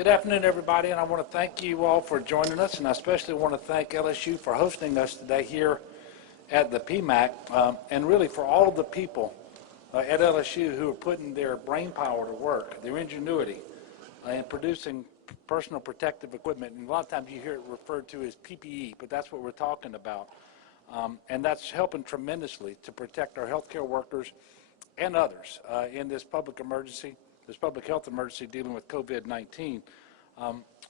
Good afternoon, everybody, and I want to thank you all for joining us, and I especially want to thank LSU for hosting us today here at the PMAC, and really for all of the people at LSU who are putting their brain power to work, their ingenuity, in producing personal protective equipment. And a lot of times you hear it referred to as PPE, but that's what we're talking about. And that's helping tremendously to protect our healthcare workers and others in this public emergency, this public health emergency dealing with COVID-19.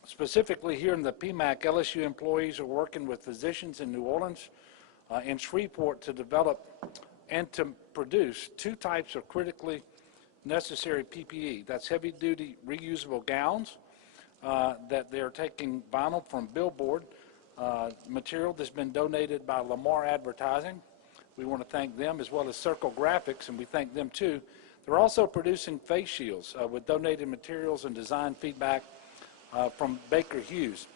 Specifically here in the PMAC, LSU employees are working with physicians in New Orleans and Shreveport to develop and to produce two types of critically necessary PPE. That's heavy-duty reusable gowns that they're taking vinyl from billboard material that's been donated by Lamar Advertising. We want to thank them, as well as Circle Graphics, and we thank them too. They're also producing face shields with donated materials and design feedback from Baker Hughes.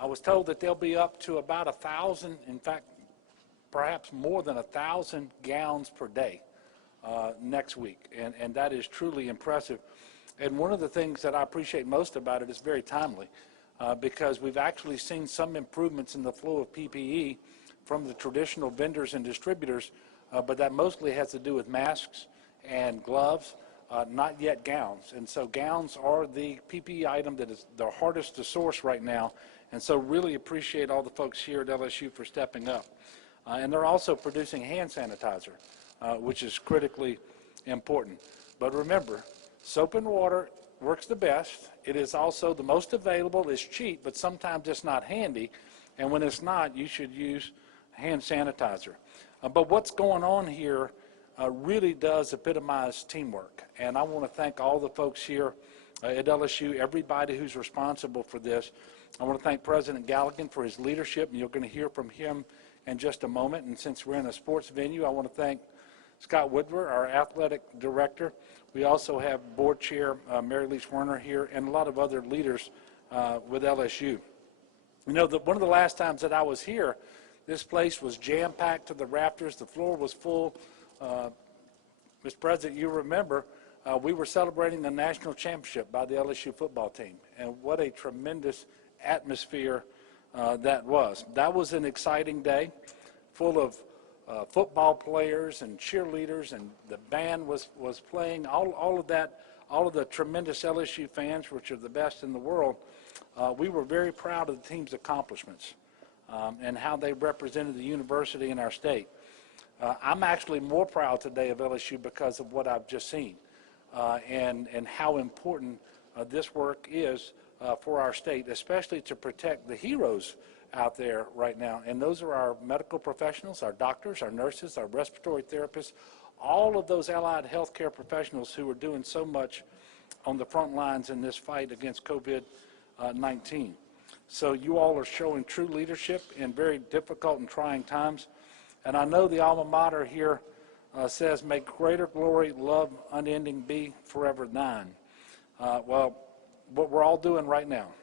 I was told that they'll be up to about 1,000, in fact, perhaps more than 1,000 gowns per day next week, and that is truly impressive. And one of the things that I appreciate most about it is very timely, because we've actually seen some improvements in the flow of PPE from the traditional vendors and distributors, but that mostly has to do with masks and gloves, not yet gowns. And so gowns are the PPE item that is the hardest to source right now, and so really appreciate all the folks here at LSU for stepping up. And they're also producing hand sanitizer, which is critically important. But remember, soap and water works the best. It is also the most available. It's cheap, but sometimes it's not handy. And when it's not, you should use hand sanitizer. But what's going on here really does epitomize teamwork. And I want to thank all the folks here at LSU, everybody who's responsible for this. I want to thank President Galligan for his leadership, and you're going to hear from him in just a moment. And since we're in a sports venue, I want to thank Scott Woodward, our athletic director. We also have board chair Mary Lee Werner here, and a lot of other leaders with LSU. You know, one of the last times that I was here, this place was jam-packed to the rafters. The floor was full. Mr. President, you remember we were celebrating the national championship by the LSU football team, and what a tremendous atmosphere that was. That was an exciting day, full of football players and cheerleaders, and the band was playing. All of that, all of the tremendous LSU fans, which are the best in the world. We were very proud of the team's accomplishments and how they represented the university in our state. I'm actually more proud today of LSU because of what I've just seen and how important this work is for our state, especially to protect the heroes out there right now. And those are our medical professionals, our doctors, our nurses, our respiratory therapists, all of those allied healthcare professionals who are doing so much on the front lines in this fight against COVID-19. So you all are showing true leadership in very difficult and trying times. And I know the alma mater here says, "May greater glory, love unending be forever thine." Well, what we're all doing right now,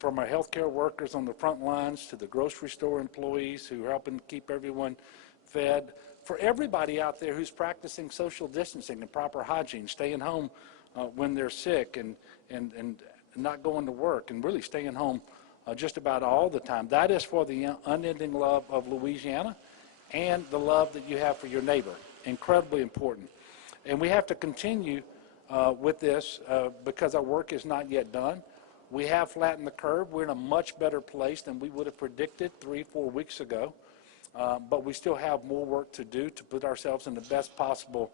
from our healthcare workers on the front lines to the grocery store employees who are helping keep everyone fed, for everybody out there who's practicing social distancing and proper hygiene, staying home when they're sick and not going to work, and really staying home just about all the time. That is for the unending love of Louisiana and the love that you have for your neighbor. Incredibly important. And we have to continue with this because our work is not yet done. We have flattened the curve. We're in a much better place than we would have predicted 3-4 weeks ago. But we still have more work to do to put ourselves in the best possible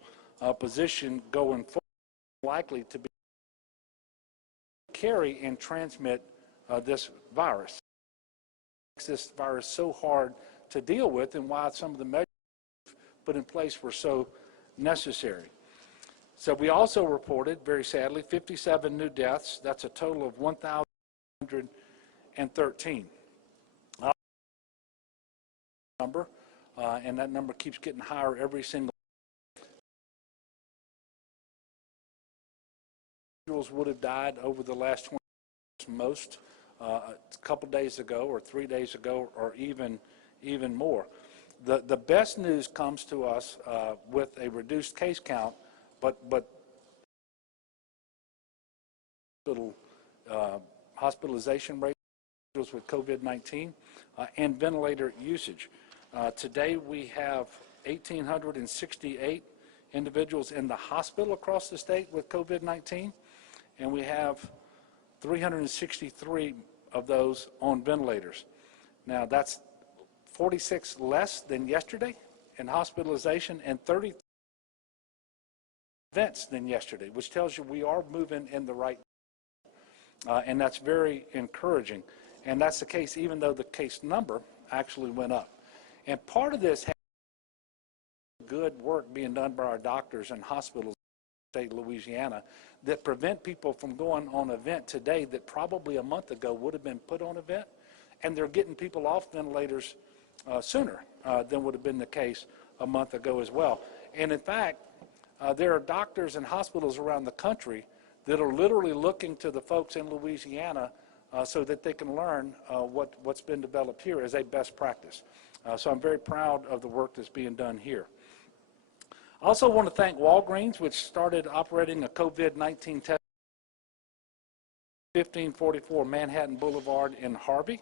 position going forward, likely to be carry and transmit this virus. It makes this virus so hard to deal with, and why some of the measures put in place were so necessary. So we also reported, very sadly, 57 new deaths. That's a total of 1,113. Number, and that number keeps getting higher every single individuals would have died over the last 20 years, most a couple days ago or 3 days ago, or even more. The best news comes to us with a reduced case count, but hospital hospitalization rates with COVID-19 and ventilator usage. Today we have 1,868 individuals in the hospital across the state with COVID-19, and we have 363 of those on ventilators. Now that's 46 less than yesterday in hospitalization and 30 events than yesterday, which tells you we are moving in the right direction. And that's very encouraging. And that's the case even though the case number actually went up. And part of this has good work being done by our doctors and hospitals in the state of Louisiana that prevent people from going on an event today that probably a month ago would have been put on an event. And they're getting people off ventilators sooner than would have been the case a month ago as well. And in fact, there are doctors and hospitals around the country that are literally looking to the folks in Louisiana so that they can learn what's been developed here as a best practice. So I'm very proud of the work that's being done here. I also want to thank Walgreens, which started operating a COVID-19 test 1544 Manhattan Boulevard in Harvey.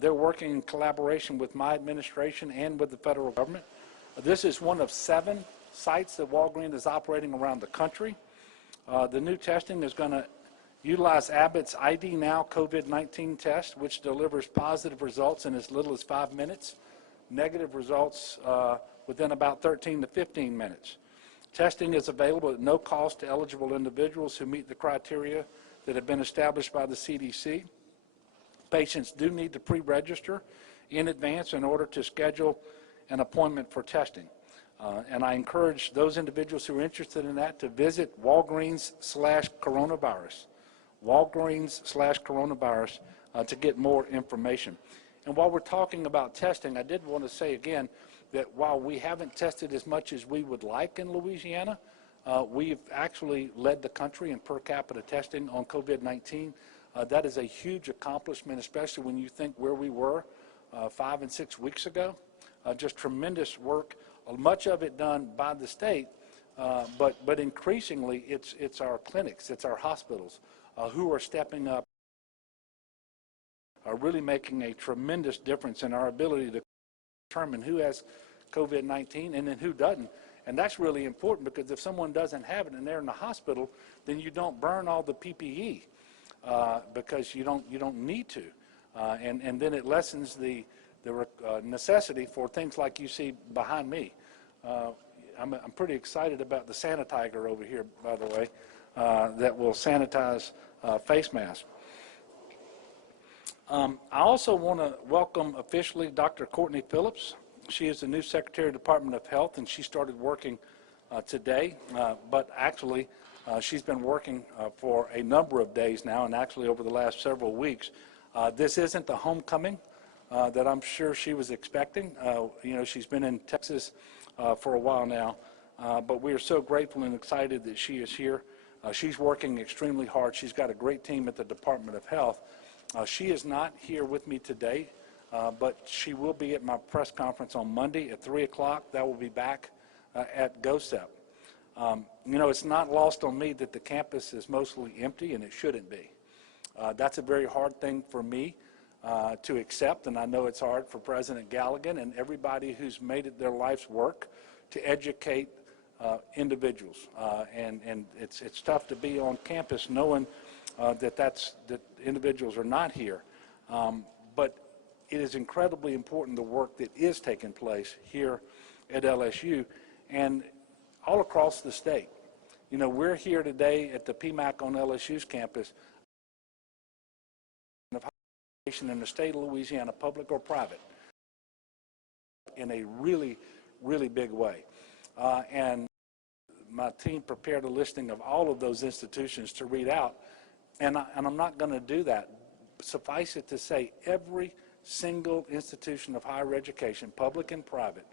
They're working in collaboration with my administration and with the federal government. This is one of 7 sites that Walgreens is operating around the country. The new testing is going to utilize Abbott's ID Now COVID-19 test, which delivers positive results in as little as 5 minutes, negative results within about 13 to 15 minutes. Testing is available at no cost to eligible individuals who meet the criteria that have been established by the CDC. Patients do need to pre-register in advance in order to schedule an appointment for testing. And I encourage those individuals who are interested in that to visit Walgreens/coronavirus, Walgreens/coronavirus to get more information. And while we're talking about testing, I did want to say again that while we haven't tested as much as we would like in Louisiana, we've actually led the country in per capita testing on COVID-19. That is a huge accomplishment, especially when you think where we were 5 and 6 weeks ago. Just tremendous work, much of it done by the state, but increasingly it's our clinics, it's our hospitals who are stepping up, are really making a tremendous difference in our ability to determine who has COVID-19 and then who doesn't. And that's really important because if someone doesn't have it and they're in the hospital, then you don't burn all the PPE because you don't need to. And then it lessens the necessity for things like you see behind me. I'm pretty excited about the Sanitiger over here, by the way, that will sanitize face masks. I also want to welcome officially Dr. Courtney Phillips. She is the new Secretary of the Department of Health, and she started working today, but actually she's been working for a number of days now, and actually over the last several weeks. This isn't the homecoming that I'm sure she was expecting. You know, she's been in Texas for a while now, but we are so grateful and excited that she is here. She's working extremely hard. She's got a great team at the Department of Health. She is not here with me today, but she will be at my press conference on Monday at 3 o'clock. That will be back at GOSEP. You know, it's not lost on me that the campus is mostly empty, and it shouldn't be. That's a very hard thing for me to accept, and I know it's hard for President Galligan and everybody who's made it their life's work to educate individuals. And it's tough to be on campus knowing that individuals are not here. But it is incredibly important the work that is taking place here at LSU and all across the state. You know, we're here today at the PMAC on LSU's campus in the state of Louisiana, public or private, in a really, really big way. And my team prepared a listing of all of those institutions to read out, and I'm not going to do that. Suffice it to say, every single institution of higher education, public and private,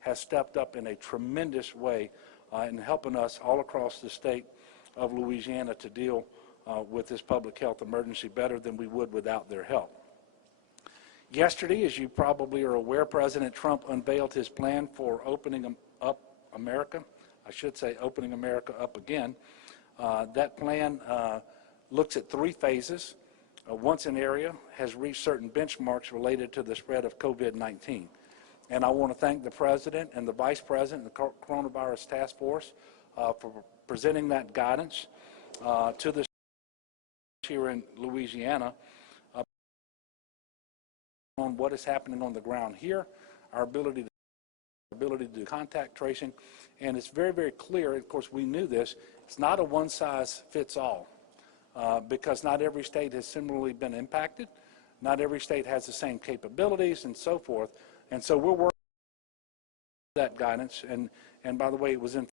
has stepped up in a tremendous way in helping us all across the state of Louisiana to deal with this public health emergency better than we would without their help. Yesterday, as you probably are aware, President Trump unveiled his plan for opening up America. I should say opening America up again. That plan looks at 3 phases. Once an area has reached certain benchmarks related to the spread of COVID-19. And I want to thank the President and the Vice President and the Coronavirus Task Force for presenting that guidance to the here in Louisiana on what is happening on the ground here, our ability to do contact tracing, and it's very, very clear. Of course, we knew this. It's not a one-size-fits-all because not every state has similarly been impacted. Not every state has the same capabilities and so forth. And so we're working on that guidance. And by the way, it was in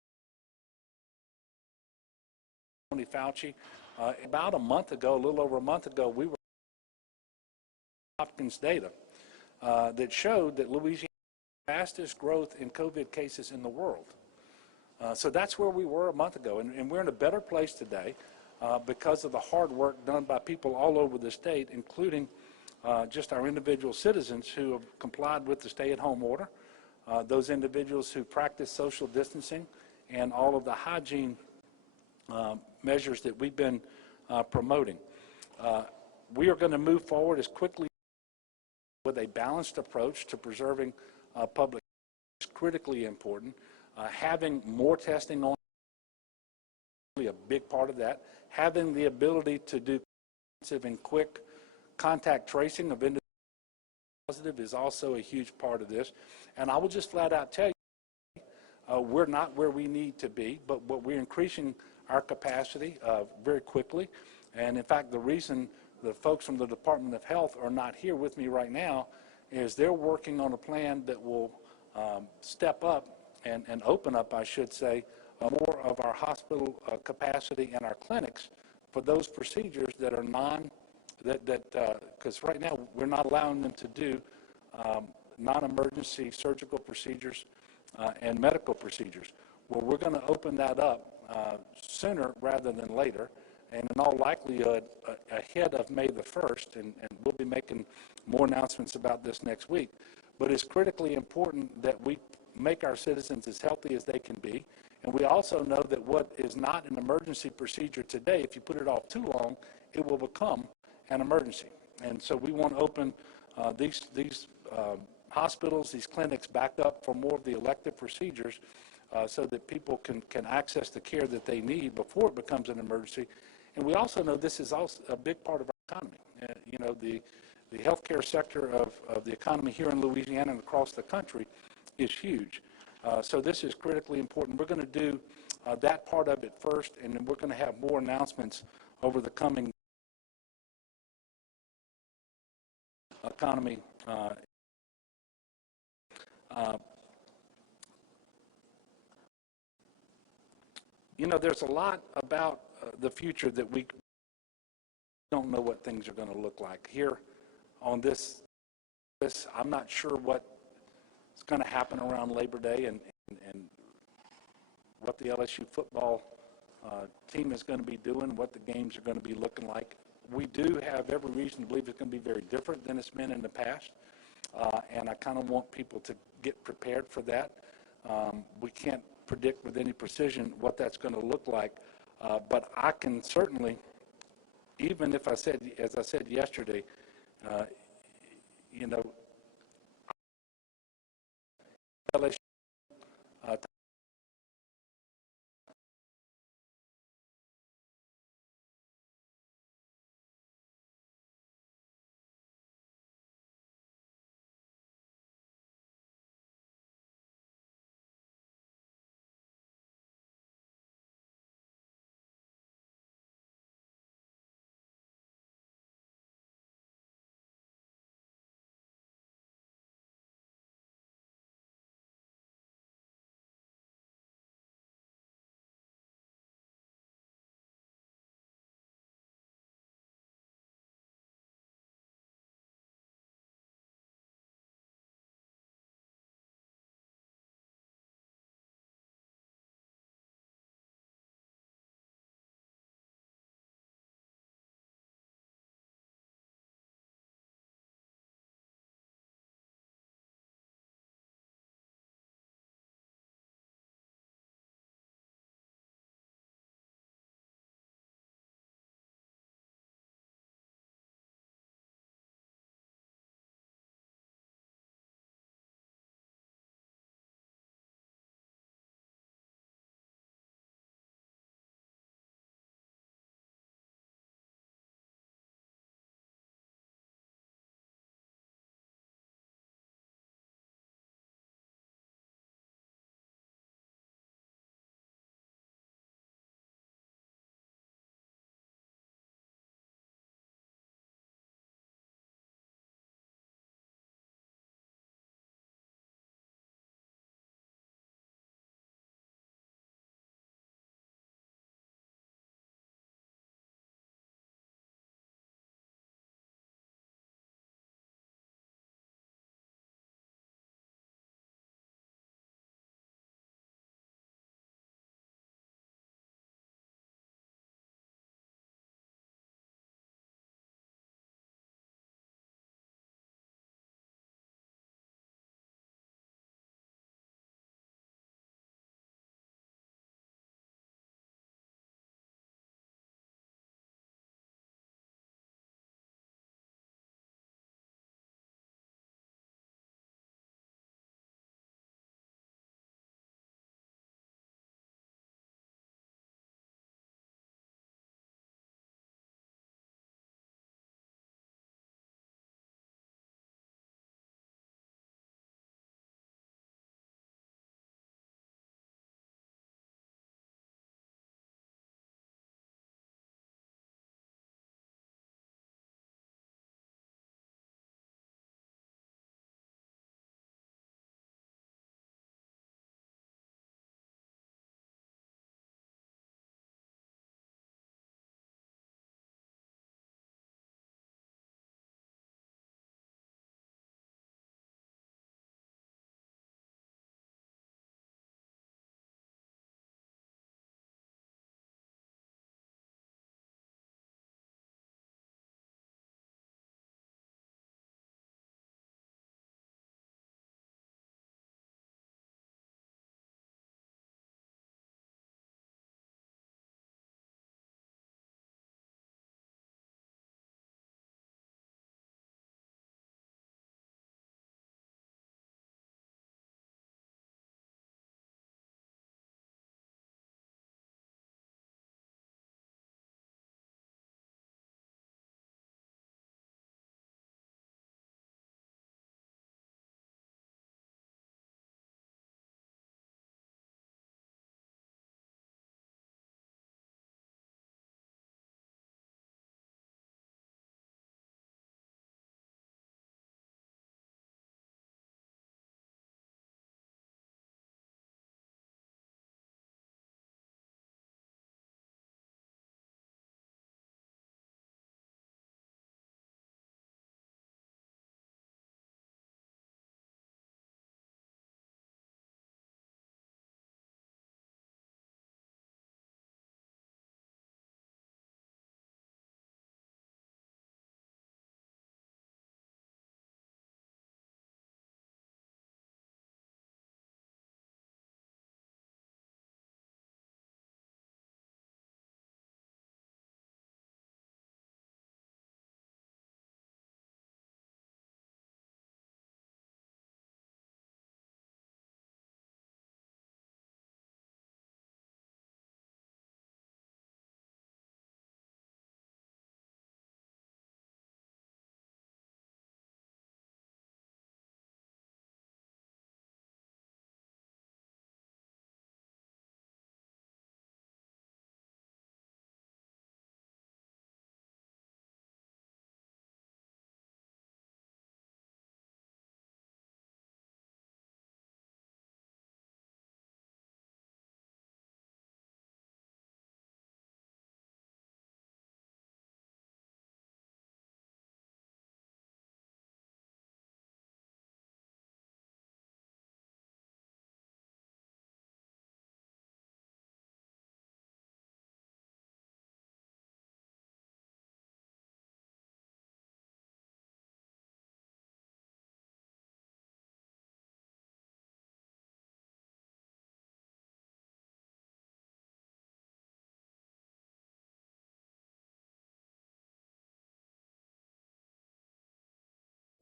Tony Fauci about a month ago, a little over a month ago. We were Hopkins data that showed that Louisiana fastest growth in COVID cases in the world. So that's where we were a month ago, and we're in a better place today because of the hard work done by people all over the state, including just our individual citizens who have complied with the stay-at-home order, those individuals who practice social distancing, and all of the hygiene measures that we've been promoting. We are going to move forward as quickly with a balanced approach to preserving public health is critically important. Having more testing on is a big part of that. Having the ability to do and quick contact tracing of individuals positive is also a huge part of this. And I will just flat out tell you, we're not where we need to be, but we're increasing our capacity very quickly. And in fact, the reason the folks from the Department of Health are not here with me right now is they're working on a plan that will step up and open up, I should say, more of our hospital capacity and our clinics for those procedures that are because right now we're not allowing them to do non-emergency surgical procedures and medical procedures. Well, we're going to open that up sooner rather than later, and in all likelihood ahead of May the 1st, and we'll be making more announcements about this next week. But it's critically important that we make our citizens as healthy as they can be, and we also know that what is not an emergency procedure today, if you put it off too long, it will become an emergency. And so we want to open these hospitals, these clinics back up for more of the elective procedures so that people can access the care that they need before it becomes an emergency. And we also know this is also a big part of our economy. You know, the healthcare sector of the economy here in Louisiana and across the country is huge. So this is critically important. We're going to do that part of it first, and then we're going to have more announcements over the coming economy. You know, there's a lot about the future that we don't know what things are going to look like. Here on this, I'm not sure what's going to happen around Labor Day and what the LSU football team is going to be doing, what the games are going to be looking like. We do have every reason to believe it's going to be very different than it's been in the past, and I kind of want people to get prepared for that. We can't predict with any precision what that's going to look like, but I can certainly, even if as I said yesterday, you know, LSU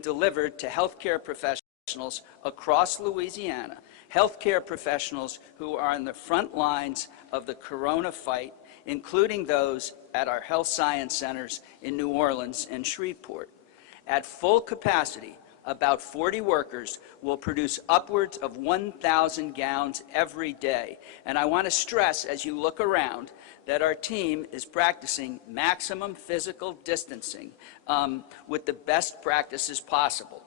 delivered to healthcare professionals across Louisiana, healthcare professionals who are on the front lines of the corona fight, including those at our health science centers in New Orleans and Shreveport. At full capacity, about 40 workers will produce upwards of 1,000 gowns every day. And I want to stress, as you look around, that our team is practicing maximum physical distancing with the best practices possible.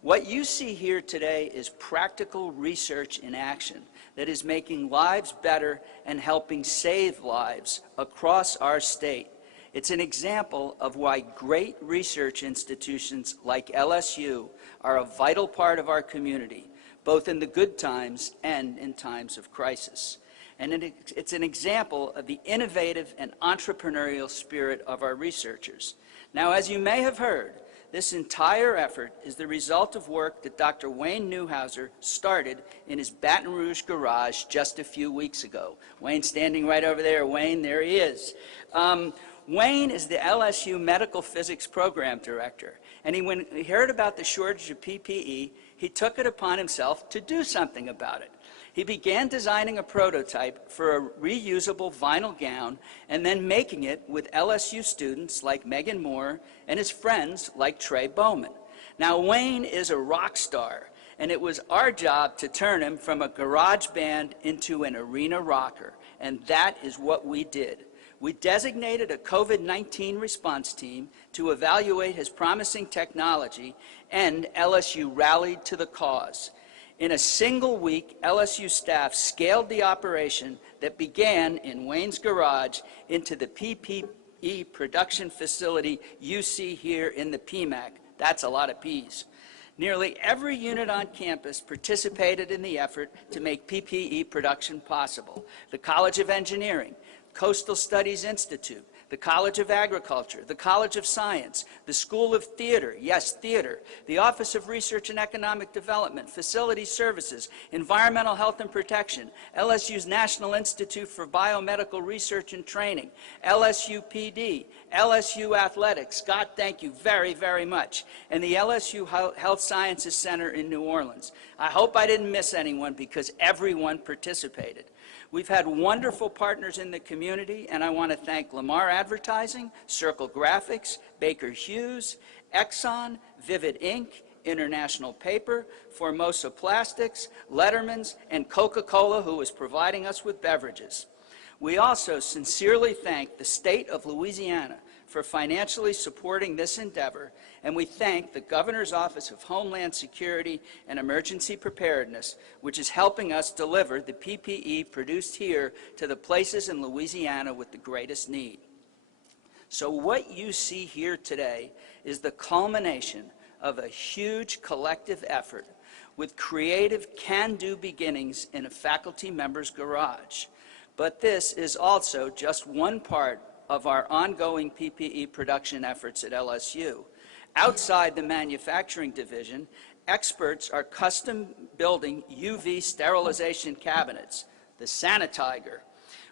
What you see here today is practical research in action that is making lives better and helping save lives across our state. It's an example of why great research institutions like LSU are a vital part of our community, both in the good times and in times of crisis. And it's an example of the innovative and entrepreneurial spirit of our researchers. Now, as you may have heard, this entire effort is the result of work that Dr. Wayne Newhouser started in his Baton Rouge garage just a few weeks ago. Wayne's standing right over there. Wayne, there he is. Wayne is the LSU Medical Physics Program Director, and when he heard about the shortage of PPE, he took it upon himself to do something about it. He began designing a prototype for a reusable vinyl gown and then making it with LSU students like Megan Moore and his friends like Trey Bowman. Now, Wayne is a rock star, and it was our job to turn him from a garage band into an arena rocker, and that is what we did. We designated a COVID-19 response team to evaluate his promising technology, and LSU rallied to the cause. In a single week, LSU staff scaled the operation that began in Wayne's garage into the PPE production facility you see here in the PMAC. That's a lot of P's. Nearly every unit on campus participated in the effort to make PPE production possible. The College of Engineering, Coastal Studies Institute, the College of Agriculture, the College of Science, the School of Theater, yes, theater, the Office of Research and Economic Development, Facility Services, Environmental Health and Protection, LSU's National Institute for Biomedical Research and Training, LSU PD, LSU Athletics, Scott, thank you very, very much, and the LSU Health Sciences Center in New Orleans. I hope I didn't miss anyone because everyone participated. We've had wonderful partners in the community, and I want to thank Lamar Advertising, Circle Graphics, Baker Hughes, Exxon, Vivid Inc., International Paper, Formosa Plastics, Letterman's, and Coca-Cola, who is providing us with beverages. We also sincerely thank the state of Louisiana for financially supporting this endeavor, and we thank the Governor's Office of Homeland Security and Emergency Preparedness, which is helping us deliver the PPE produced here to the places in Louisiana with the greatest need. So what you see here today is the culmination of a huge collective effort with creative can-do beginnings in a faculty member's garage. But this is also just one part of our ongoing PPE production efforts at LSU. Outside the manufacturing division, experts are custom building UV sterilization cabinets, the Sanitiger.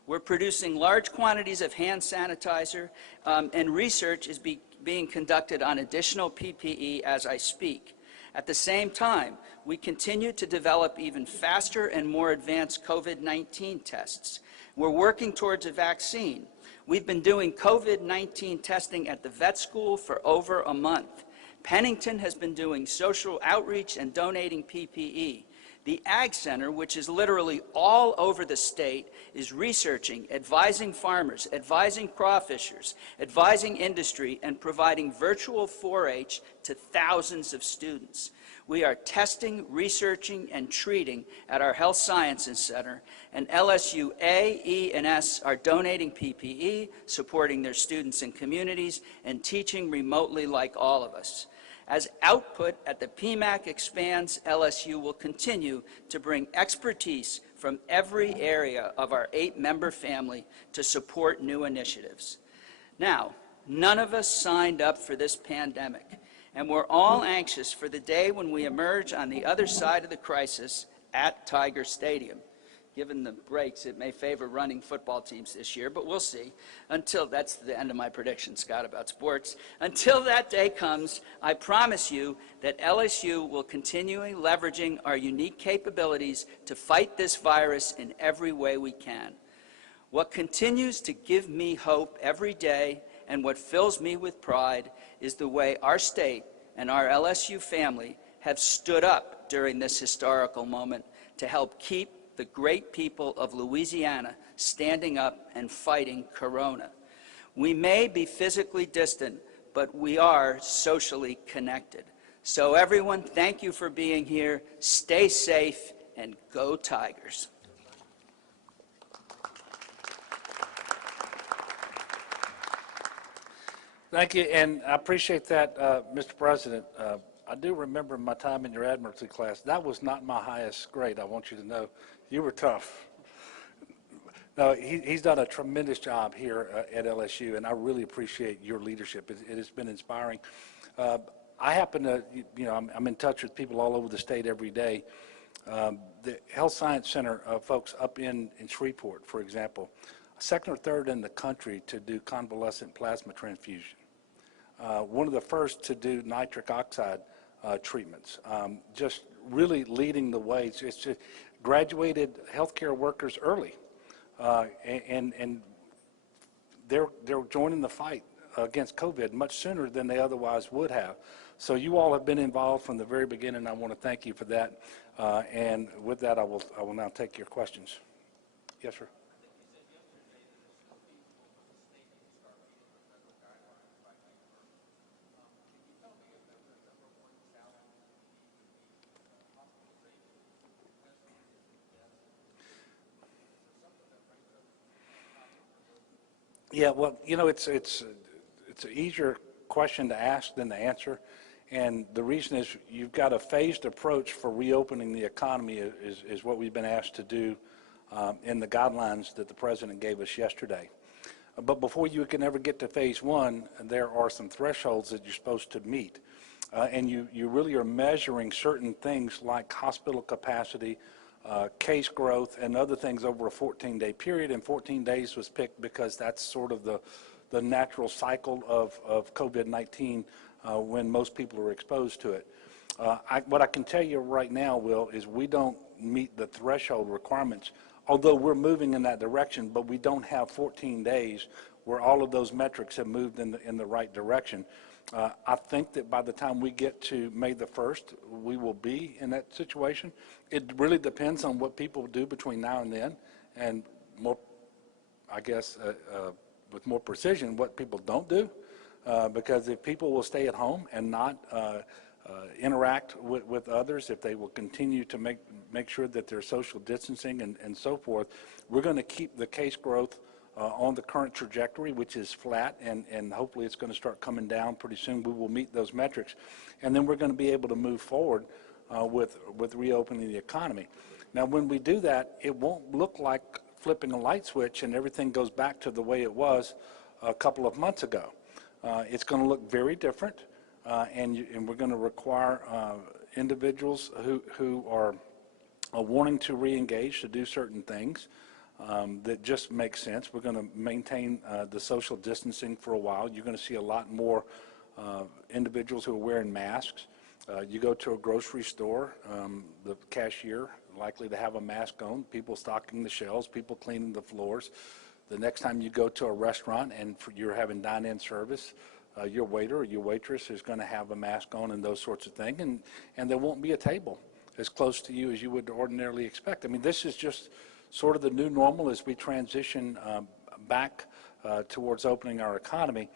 We're producing large quantities of hand sanitizer, and research is being conducted on additional PPE as I speak. At the same time, we continue to develop even faster and more advanced COVID-19 tests. We're working towards a vaccine. We've been doing COVID-19 testing at the vet school for over a month. Pennington has been doing social outreach and donating PPE. The Ag Center, which is literally all over the state, is researching, advising farmers, advising crawfishers, advising industry, and providing virtual 4-H to thousands of students. We are testing, researching, and treating at our Health Sciences Center, and LSU A, E, and S are donating PPE, supporting their students and communities, and teaching remotely like all of us. As output at the PMAC expands, LSU will continue to bring expertise from every area of our 8-member family to support new initiatives. Now, none of us signed up for this pandemic, and we're all anxious for the day when we emerge on the other side of the crisis at Tiger Stadium. Given the breaks, it may favor running football teams this year, but we'll see. Until that's the end of my prediction, Scott, about sports. Until that day comes, I promise you that LSU will continue leveraging our unique capabilities to fight this virus in every way we can. What continues to give me hope every day and what fills me with pride is the way our state and our LSU family have stood up during this historical moment to help keep the great people of Louisiana standing up and fighting Corona. We may be physically distant, but we are socially connected. So everyone, thank you for being here. Stay safe and go Tigers. Thank you, and I appreciate that, Mr. President. I do remember my time in your admiralty class. That was not my highest grade, I want you to know. You were tough. No, he's done a tremendous job here at LSU, and I really appreciate your leadership. It has been inspiring. I happen to, I'm in touch with people all over the state every day. The Health Science Center folks up in Shreveport, for example, second or third in the country to do convalescent plasma transfusion. One of the first to do nitric oxide treatments. Just really leading the way. It's just graduated healthcare workers early, and they're joining the fight against COVID much sooner than they otherwise would have. So you all have been involved from the very beginning. I want to thank you for that. And with that, I will now take your questions. Yes, sir. Yeah, well, it's an easier question to ask than to answer, and the reason is you've got a phased approach for reopening the economy is what we've been asked to do in the guidelines that the President gave us yesterday. But before you can ever get to phase one, there are some thresholds that you're supposed to meet, and you really are measuring certain things like hospital capacity, case growth, and other things over a 14-day period, and 14 days was picked because that's sort of the natural cycle of COVID-19 when most people are exposed to it. What I can tell you right now, Will, is we don't meet the threshold requirements, although we're moving in that direction, but we don't have 14 days where all of those metrics have moved in the right direction. I think that by the time we get to May the 1st, we will be in that situation. It really depends on what people do between now and then, and more, I guess, with more precision, what people don't do. Because if people will stay at home and not interact with others, if they will continue to make sure that they're social distancing and so forth, we're going to keep the case growth on the current trajectory, which is flat, and hopefully it's going to start coming down pretty soon. We will meet those metrics, and then we're going to be able to move forward with reopening the economy. Now, when we do that, it won't look like flipping a light switch and everything goes back to the way it was a couple of months ago. It's going to look very different, and we're going to require individuals who are wanting to re-engage to do certain things that just make sense. We're going to maintain the social distancing for a while. You're going to see a lot more individuals who are wearing masks. You go to a grocery store, the cashier likely to have a mask on, people stocking the shelves, people cleaning the floors. The next time you go to a restaurant and you're having dine-in service, your waiter or your waitress is going to have a mask on and those sorts of things, and there won't be a table as close to you as you would ordinarily expect. I mean, this is just sort of the new normal as we transition back towards opening our economy.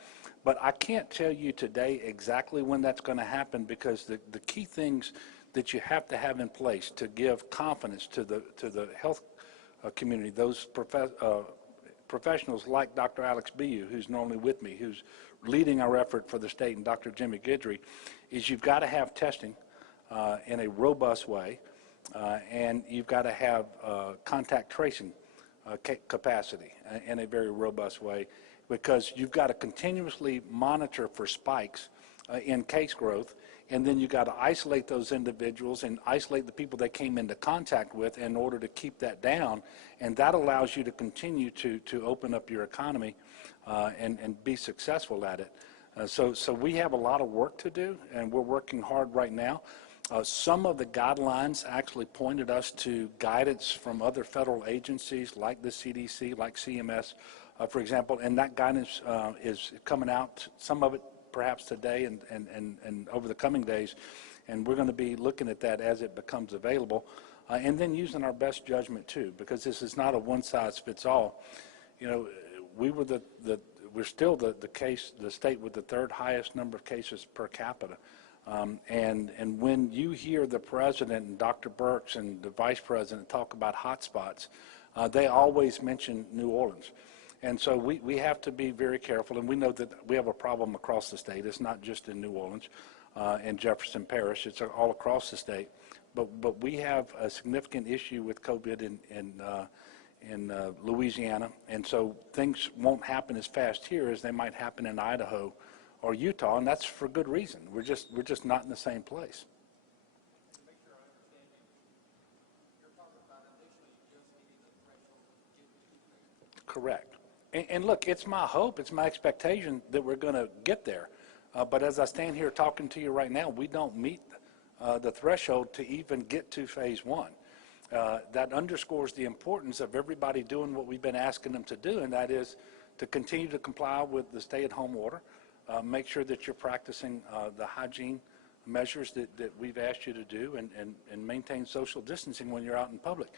But I can't tell you today exactly when that's going to happen, because the key things that you have to have in place to give confidence to the health community, those professionals like Dr. Alex Biu, who's normally with me, who's leading our effort for the state, and Dr. Jimmy Guidry, is you've got to have testing in a robust way, and you've got to have contact tracing capacity in a very robust way, because you've got to continuously monitor for spikes in case growth, and then you got to isolate those individuals and isolate the people they came into contact with in order to keep that down, and that allows you to continue to open up your economy and be successful at it. So we have a lot of work to do, and we're working hard right now. Some of the guidelines actually pointed us to guidance from other federal agencies like the CDC, like CMS, for example, and that guidance is coming out, some of it perhaps today and over the coming days, and we're going to be looking at that as it becomes available, and then using our best judgment too, because this is not a one-size-fits-all. You know, we're still the state with the third highest number of cases per capita. And when you hear the president and Dr. Birx and the vice president talk about hotspots, they always mention New Orleans. And so we have to be very careful, and we know that we have a problem across the state. It's not just in New Orleans and Jefferson Parish. It's all across the state. But we have a significant issue with COVID in Louisiana, and so things won't happen as fast here as they might happen in Idaho or Utah, and that's for good reason. We're just not in the same place. Correct. And look, it's my hope, it's my expectation that we're going to get there. But as I stand here talking to you right now, we don't meet the threshold to even get to phase one. That underscores the importance of everybody doing what we've been asking them to do, and that is to continue to comply with the stay-at-home order, make sure that you're practicing the hygiene measures that we've asked you to do, and maintain social distancing when you're out in public.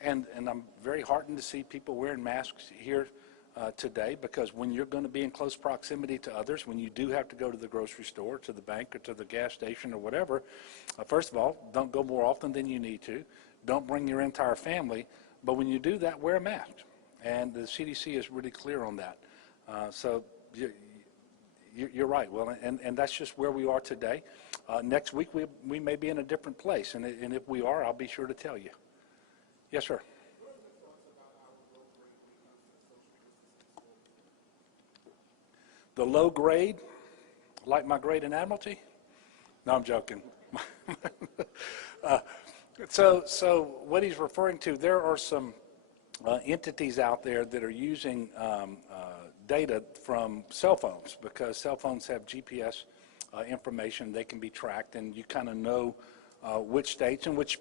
And I'm very heartened to see people wearing masks here today, because when you're going to be in close proximity to others, when you do have to go to the grocery store, to the bank, or to the gas station or whatever, first of all, don't go more often than you need to. Don't bring your entire family, but when you do that, wear a mask. And the CDC is really clear on that. So you're right, Will, and that's just where we are today. Next week, we may be in a different place, and if we are, I'll be sure to tell you. Yes, sir. The low grade, like my grade in Admiralty? No, I'm joking. So what he's referring to, there are some entities out there that are using data from cell phones, because cell phones have GPS information. They can be tracked, and you kind of know which states and which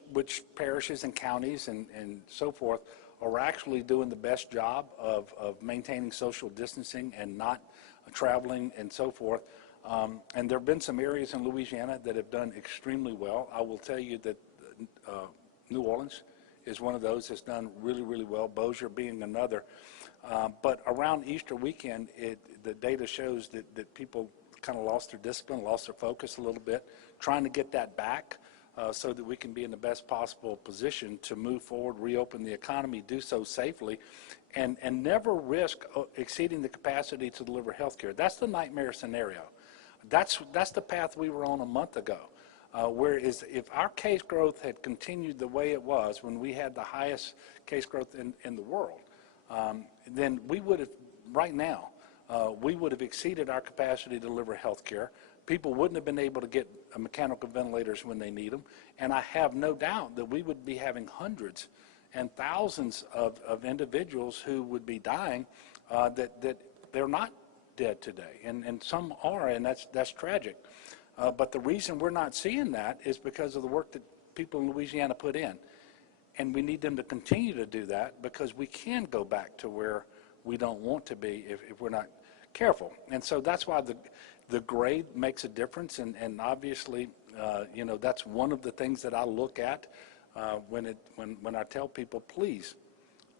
parishes and counties and so forth are actually doing the best job of maintaining social distancing and not traveling and so forth. And there have been some areas in Louisiana that have done extremely well. I will tell you that New Orleans is one of those that's done really, really well, Bossier being another. But around Easter weekend, the data shows that people kind of lost their discipline, lost their focus a little bit, trying to get that back so that we can be in the best possible position to move forward, reopen the economy, do so safely, and never risk exceeding the capacity to deliver health care. That's the nightmare scenario. That's the path we were on a month ago. Whereas if our case growth had continued the way it was when we had the highest case growth in the world, then we would have, right now, we would have exceeded our capacity to deliver health care. People wouldn't have been able to get mechanical ventilators when they need them. And I have no doubt that we would be having hundreds and thousands of individuals who would be dying that they're not dead today. And some are, and that's tragic. But the reason we're not seeing that is because of the work that people in Louisiana put in. And we need them to continue to do that, because we can go back to where we don't want to be if we're not careful. And so that's why the grade makes a difference. And obviously, you know, that's one of the things that I look at when I tell people, please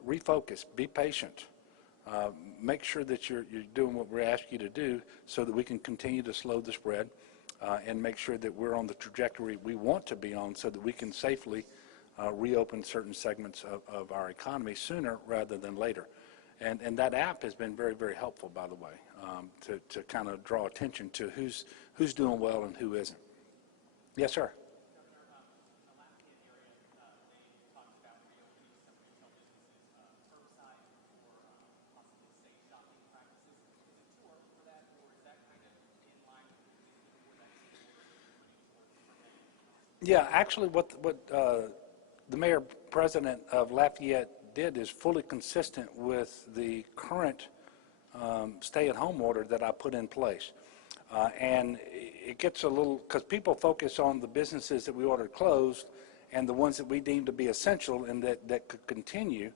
refocus, be patient. Make sure that you're doing what we're asking you to do so that we can continue to slow the spread and make sure that we're on the trajectory we want to be on so that we can safely reopen certain segments of our economy sooner rather than later. And that app has been very, very helpful, by the way, to kind of draw attention to who's doing well and who isn't. Yes, sir. Yeah, actually, what the mayor president of Lafayette did is fully consistent with the current stay-at-home order that I put in place. And it gets a little, because people focus on the businesses that we ordered closed and the ones that we deemed to be essential and that could continue,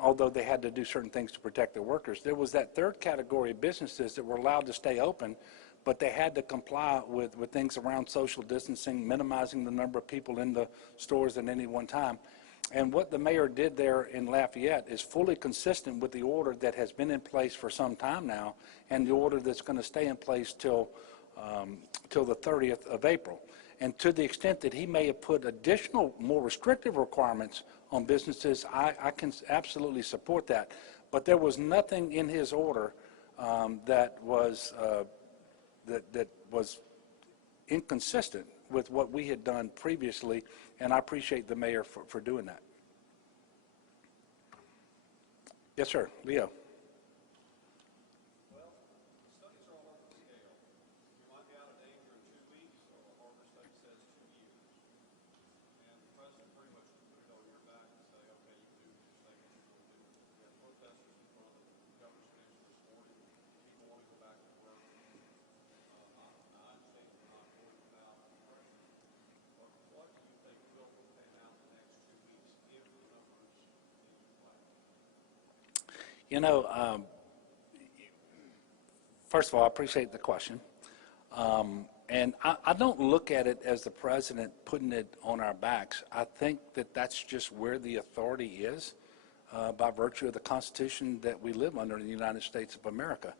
although they had to do certain things to protect their workers. There was that third category of businesses that were allowed to stay open, but they had to comply with things around social distancing, minimizing the number of people in the stores at any one time. And what the mayor did there in Lafayette is fully consistent with the order that has been in place for some time now, and the order that's going to stay in place till the 30th of April. And to the extent that he may have put additional, more restrictive requirements on businesses, I can absolutely support that. But there was nothing in his order that was inconsistent with what we had done previously, and I appreciate the mayor for doing that. Yes, sir. Leo. Well, studies are all over the scale. You might be out of danger in 2 weeks, or a Harvard study says 2 years. And the president pretty much put it on your back and say, okay, you do this thing and you don't do it. We had protesters in front of the governor's mansion this morning. People want to go back to work. I understand we're not worried about depression. But what do you think will pan out in the next 2 weeks if the numbers continue to rise? You know, first of all, I appreciate the question. And I don't look at it as the president putting it on our backs. I think that that's just where the authority is by virtue of the Constitution that we live under in the United States of America.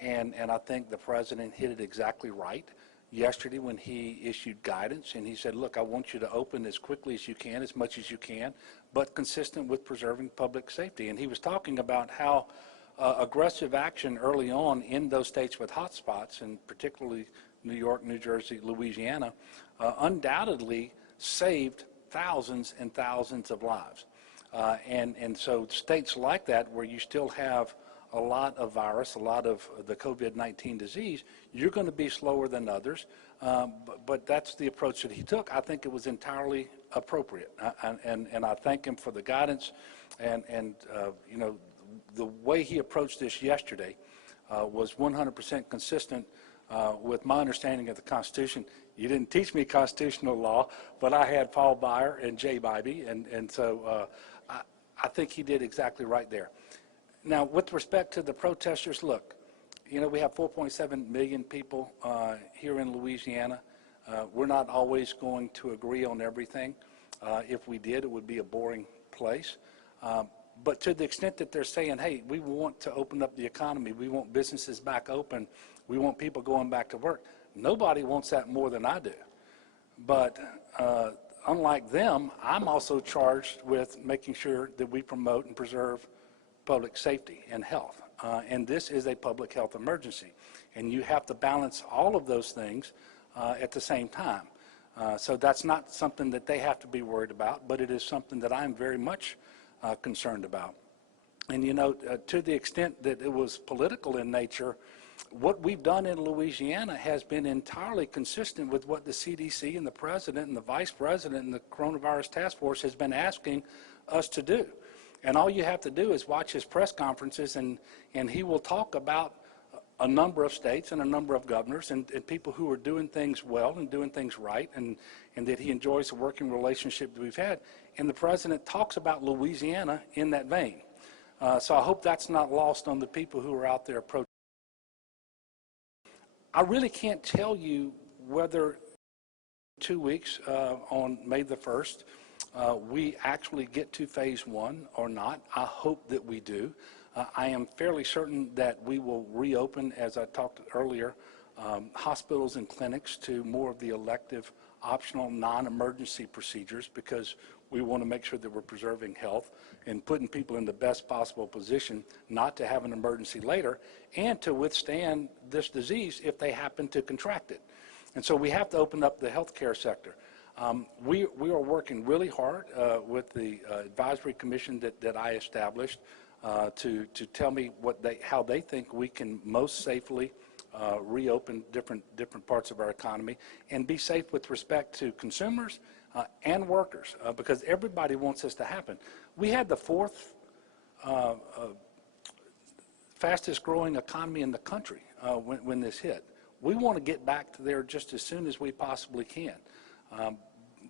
And I think the president hit it exactly right yesterday when he issued guidance, and he said, look, I want you to open as quickly as you can, as much as you can, but consistent with preserving public safety. And he was talking about how aggressive action early on in those states with hotspots, and particularly New York, New Jersey, Louisiana, undoubtedly saved thousands and thousands of lives. And so states like that, where you still have a lot of virus, a lot of the COVID-19 disease, you're going to be slower than others. But that's the approach that he took. I think it was entirely appropriate. And I thank him for the guidance. And you know, the way he approached this yesterday was 100% consistent with my understanding of the Constitution. You didn't teach me constitutional law, but I had Paul Beyer and Jay Bybee, and so I think he did exactly right there. Now, with respect to the protesters, look, you know, we have 4.7 million people here in Louisiana. We're not always going to agree on everything. If we did, it would be a boring place. But to the extent that they're saying, hey, we want to open up the economy, we want businesses back open, we want people going back to work, nobody wants that more than I do. But unlike them, I'm also charged with making sure that we promote and preserve public safety and health. And this is a public health emergency. And you have to balance all of those things at the same time. So that's not something that they have to be worried about, but it is something that I'm very much concerned about. And you know, to the extent that it was political in nature, what we've done in Louisiana has been entirely consistent with what the CDC and the president and the vice president and the coronavirus task force has been asking us to do. And all you have to do is watch his press conferences, and he will talk about a number of states and a number of governors and people who are doing things well and doing things right, and that he enjoys the working relationship that we've had. And the president talks about Louisiana in that vein. So I hope that's not lost on the people who are out there protesting. I really can't tell you whether 2 weeks on May the 1st we actually get to phase one or not. I hope that we do. I am fairly certain that we will reopen, as I talked earlier, hospitals and clinics to more of the elective, optional, non-emergency procedures, because we want to make sure that we're preserving health and putting people in the best possible position not to have an emergency later and to withstand this disease if they happen to contract it. And so we have to open up the healthcare sector. We are working really hard with the advisory commission that I established to tell me how they think we can most safely reopen different parts of our economy, and be safe with respect to consumers and workers, because everybody wants this to happen. We had the fourth fastest growing economy in the country when this hit. We want to get back to there just as soon as we possibly can.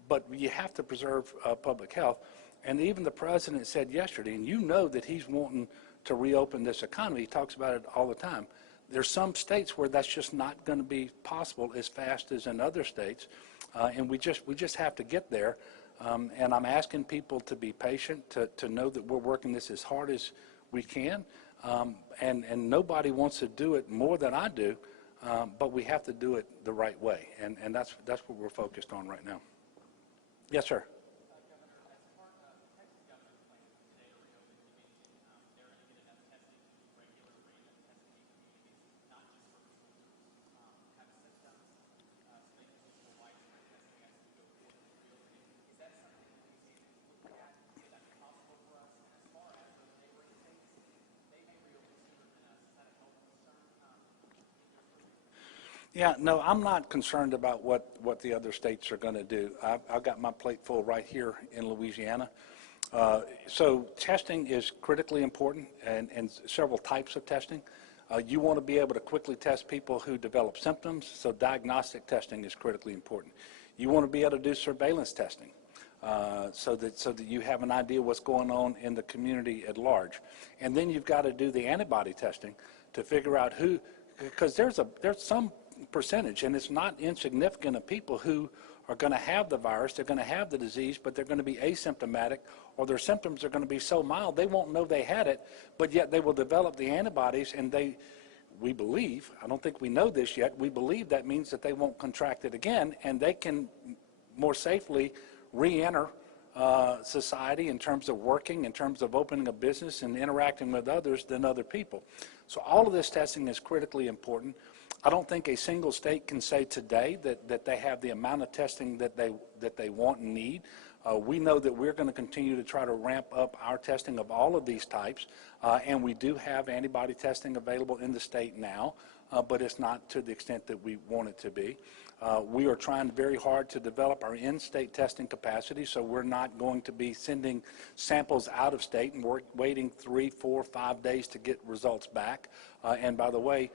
But you have to preserve public health. And even the president said yesterday, and you know that he's wanting to reopen this economy. He talks about it all the time. There's some states where that's just not going to be possible as fast as in other states. And we just have to get there. And I'm asking people to be patient, to know that we're working this as hard as we can. And nobody wants to do it more than I do, but we have to do it the right way. And that's what we're focused on right now. Yes, sir. Yeah, no, I'm not concerned about what the other states are going to do. I've got my plate full right here in Louisiana. So testing is critically important, and several types of testing. You want to be able to quickly test people who develop symptoms, so diagnostic testing is critically important. You want to be able to do surveillance testing, so that you have an idea what's going on in the community at large. And then you've got to do the antibody testing to figure out who, because there's some percentage, and it's not insignificant, of people who are going to have the virus, they're going to have the disease, but they're going to be asymptomatic, or their symptoms are going to be so mild they won't know they had it, but yet they will develop the antibodies, and we believe, I don't think we know this yet, we believe that means that they won't contract it again, and they can more safely re-enter society in terms of working, in terms of opening a business and interacting with others than other people. So all of this testing is critically important. I don't think a single state can say today that they have the amount of testing that they want and need. We know that we're going to continue to try to ramp up our testing of all of these types, and we do have antibody testing available in the state now, but it's not to the extent that we want it to be. We are trying very hard to develop our in-state testing capacity, so we're not going to be sending samples out of state and waiting 3, 4, 5 days to get results back. And by the way,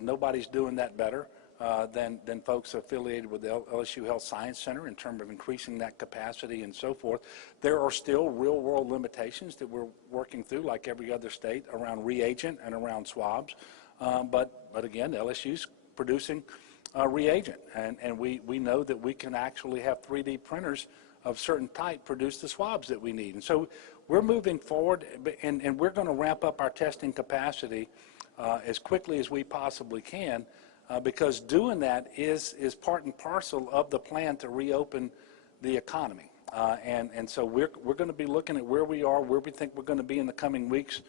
nobody's doing that better than folks affiliated with the LSU Health Science Center in terms of increasing that capacity and so forth. There are still real-world limitations that we're working through, like every other state, around reagent and around swabs. But again, LSU's producing reagent, and we know that we can actually have 3D printers of certain type produce the swabs that we need. And so we're moving forward, and we're going to ramp up our testing capacity as quickly as we possibly can, because doing that is part and parcel of the plan to reopen the economy. And so we're going to be looking at where we are, where we think we're going to be in the coming weeks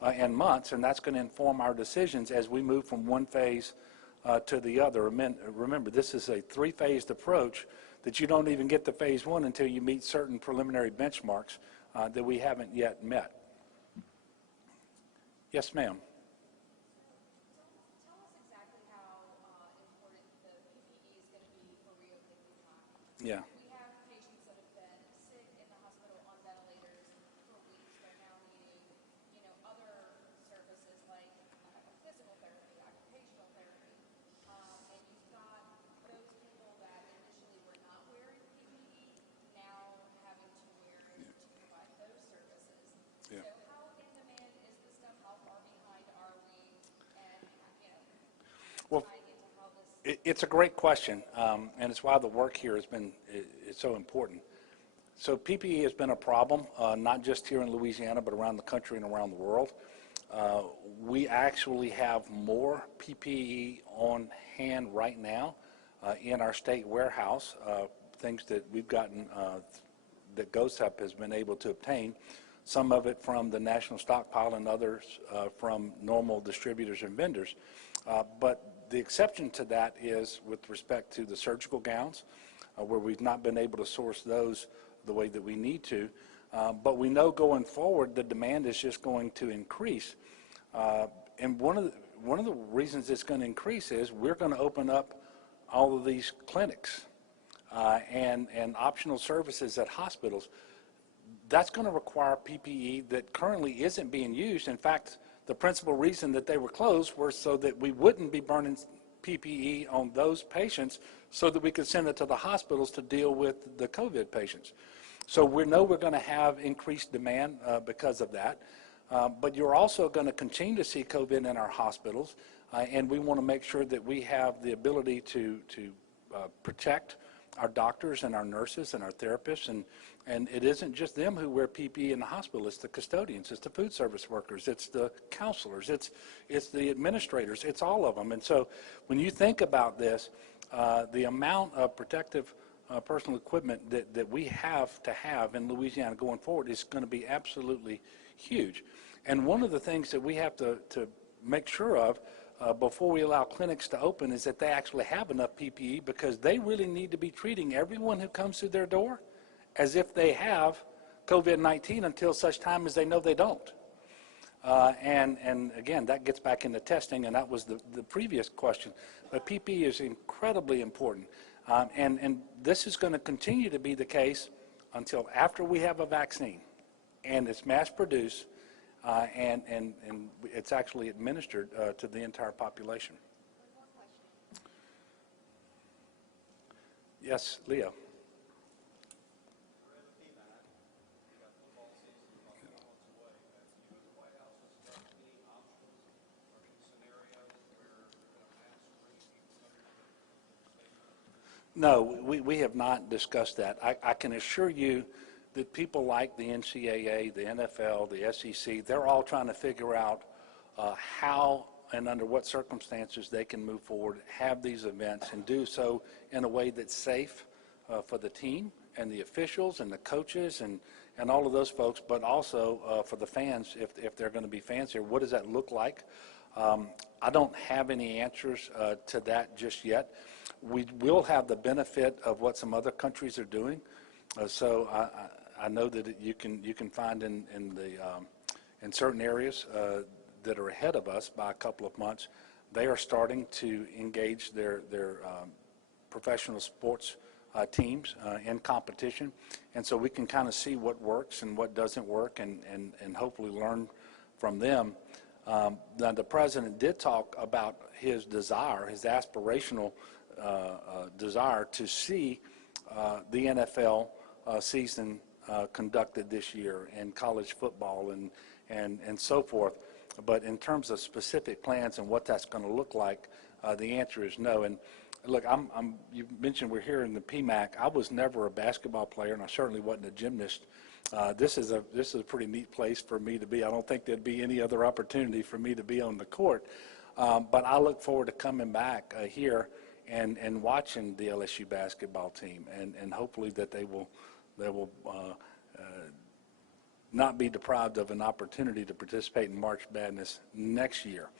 and months, and that's going to inform our decisions as we move from one phase to the other. Remember, this is a three-phased approach that you don't even get to phase one until you meet certain preliminary benchmarks that we haven't yet met. Yes, ma'am. Tell us exactly how important the PPE is going to be for reopening the economy. Yeah. We have patients that have been sick in the hospital on ventilators for weeks. They're now needing, other services like physical therapy, occupational therapy, and you've got those people that initially were not wearing PPE now having to wear it to provide those services. Yeah. So how in demand is this stuff? How far behind are we? And Well, tying into how this. it's a great question, and it's why the work here has been it's so important. So PPE has been a problem, not just here in Louisiana, but around the country and around the world. We actually have more PPE on hand right now in our state warehouse, things that we've gotten, that GOSUP has been able to obtain, some of it from the national stockpile and others from normal distributors and vendors. But the exception to that is with respect to the surgical gowns, where we've not been able to source those the way that we need to. But we know going forward the demand is just going to increase. And one one of the reasons it's going to increase is we're going to open up all of these clinics and optional services at hospitals. That's going to require PPE that currently isn't being used. In fact, the principal reason that they were closed was so that we wouldn't be burning PPE on those patients so that we could send it to the hospitals to deal with the COVID patients. So we know we're going to have increased demand because of that. But you're also going to continue to see COVID in our hospitals, and we want to make sure that we have the ability to protect our doctors and our nurses and our therapists, and it isn't just them who wear PPE in the hospital. It's the custodians, it's the food service workers, it's the counselors, it's the administrators, it's all of them. And so when you think about this, the amount of protective personal equipment that we have to have in Louisiana going forward is going to be absolutely huge. And one of the things that we have to make sure of before we allow clinics to open is that they actually have enough PPE, because they really need to be treating everyone who comes through their door as if they have COVID-19 until such time as they know they don't. And again, that gets back into testing, and that was the previous question. But PPE is incredibly important. And this is going to continue to be the case until after we have a vaccine and it's mass produced and it's actually administered to the entire population. Yes, Leo. No, we have not discussed that. I can assure you that people like the NCAA, the NFL, the SEC, they're all trying to figure out how and under what circumstances they can move forward, have these events, and do so in a way that's safe for the team and the officials and the coaches and all of those folks, but also for the fans, if they're going to be fans here. What does that look like? I don't have any answers to that just yet. We will have the benefit of what some other countries are doing. So I know that you can find in certain areas that are ahead of us by a couple of months, they are starting to engage their professional sports teams in competition, and so we can kind of see what works and what doesn't work, and hopefully learn from them. Now, the president did talk about his desire, his aspirational desire to see the NFL season conducted this year, and college football and so forth. But in terms of specific plans and what that's going to look like, the answer is no. And look, you mentioned we're here in the PMAC. I was never a basketball player, and I certainly wasn't a gymnast. This is a pretty neat place for me to be. I don't think there'd be any other opportunity for me to be on the court. But I look forward to coming back here and watching the LSU basketball team, and hopefully that they will not be deprived of an opportunity to participate in March Madness next year.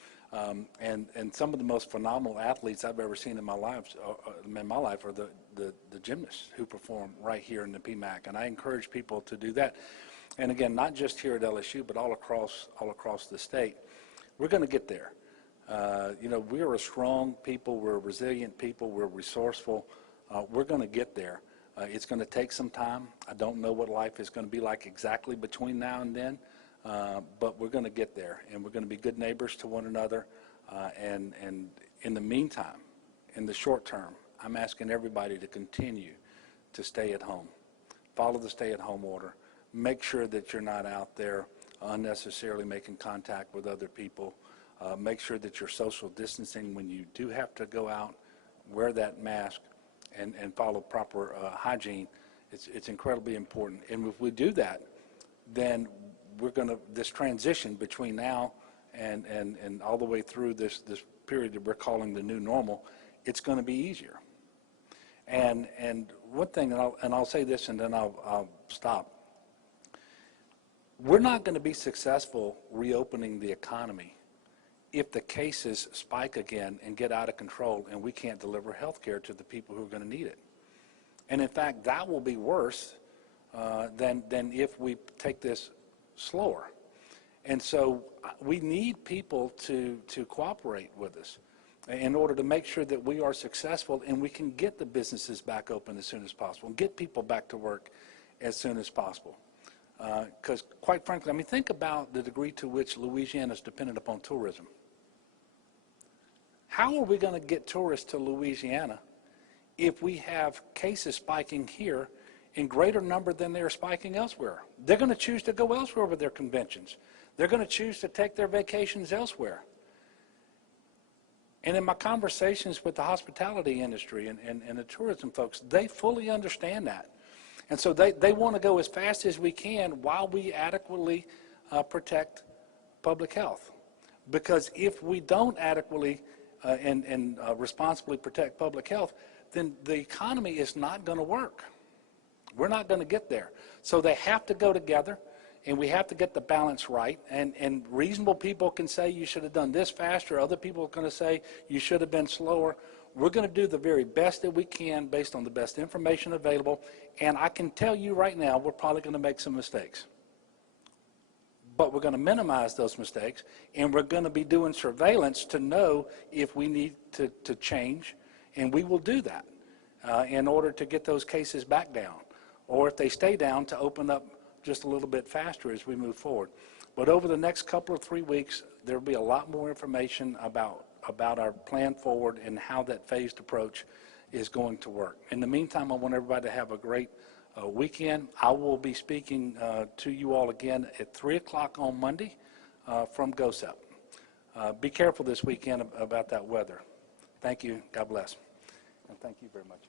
And some of the most phenomenal athletes I've ever seen in my life are the gymnasts who perform right here in the PMAC, and I encourage people to do that. And again, not just here at LSU, but all across the state. We're going to get there. You know, we're a strong people, we're a resilient people, we're resourceful. We're going to get there. It's going to take some time. I don't know what life is going to be like exactly between now and then, but we're going to get there, and we're going to be good neighbors to one another. And in the meantime, in the short term, I'm asking everybody to continue to stay at home. Follow the stay-at-home order. Make sure that you're not out there unnecessarily making contact with other people. Make sure that you're social distancing when you do have to go out. Wear that mask and follow proper hygiene. It's incredibly important. And if we do that, then we're going to, this transition between now and all the way through this period that we're calling the new normal, it's going to be easier. And one thing, and I'll say this and then I'll stop. We're not going to be successful reopening the economy if the cases spike again and get out of control and we can't deliver health care to the people who are going to need it. And in fact, that will be worse than if we take this slower. And so we need people to cooperate with us in order to make sure that we are successful and we can get the businesses back open as soon as possible and get people back to work as soon as possible. Because quite frankly, I mean, think about the degree to which Louisiana is dependent upon tourism. How are we going to get tourists to Louisiana if we have cases spiking here in greater number than they're spiking elsewhere? They're going to choose to go elsewhere with their conventions. They're going to choose to take their vacations elsewhere. And in my conversations with the hospitality industry and the tourism folks, they fully understand that. And so they want to go as fast as we can while we adequately protect public health. Because if we don't adequately and responsibly protect public health, then the economy is not going to work. We're not going to get there. So they have to go together, and we have to get the balance right. And reasonable people can say you should have done this faster. Other people are going to say you should have been slower. We're going to do the very best that we can based on the best information available. And I can tell you right now, we're probably going to make some mistakes. But we're going to minimize those mistakes, and we're going to be doing surveillance to know if we need to change, and we will do that in order to get those cases back down, or if they stay down, to open up just a little bit faster as we move forward. But over the next couple of 3 weeks, there will be a lot more information about our plan forward and how that phased approach is going to work. In the meantime, I want everybody to have a great weekend. I will be speaking to you all again at 3 o'clock on Monday from GOSEP. Be careful this weekend about that weather. Thank you. God bless. And thank you very much.